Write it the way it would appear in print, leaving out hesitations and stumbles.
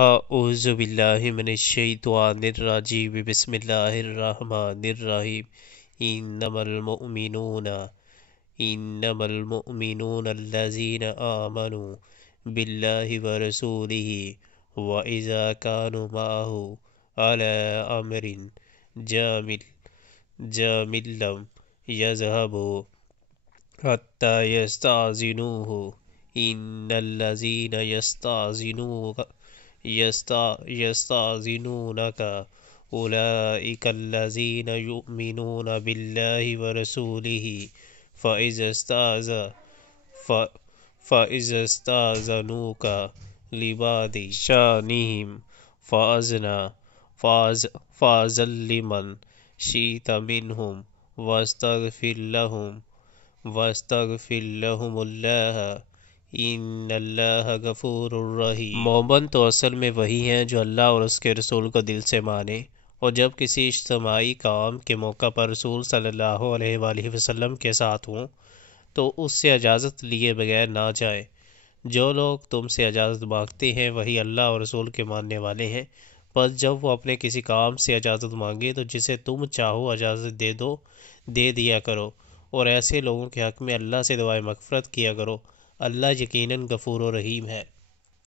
اعوذ باللہ من الشیطان الرجیم بسم اللہ الرحمن الرحیم انما المؤمنون الذین آمنوا باللہ ورسولہ وَإِذَا كَانُوا مَعَهُ عَلَىٰ أَمْرٍ جَامِعٍ لَّمْ يَذْهَبُوا حَتَّىٰ يَسْتَأْذِنُوهُ إِنَّ الَّذِينَ يستأذنونك أولئك الذين يؤمنون بالله ورسوله فإذا استأذنوك لبعض شأنهم فأذن لمن شئت منهم واستغفر لهم الله ان اللہ غفور الرحیم۔ مومن تو اصل میں وہی ہیں جو اللہ اور اس کے رسول کو دل سے مانے، اور جب کسی اجتماعی کام کے موقع پر رسول صلی اللہ علیہ وآلہ وسلم کے ساتھ ہوں تو اس سے اجازت لیے بغیر نہ جائیں۔ جو لوگ تم سے اجازت مانگتے ہیں وہی اللہ اور رسول کے ماننے والے ہیں، بس جب وہ اپنے کسی کام سے اجازت مانگے تو جسے تم چاہو اجازت دے دیا کرو، اور ایسے لوگوں کے حق میں اللہ سے دعائے مغفرت کیا کرو۔ اللہ یقیناً غفور و رحیم ہے۔